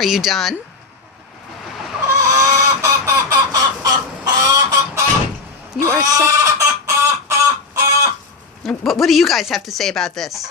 Are you done? You are so... What do you guys have to say about this?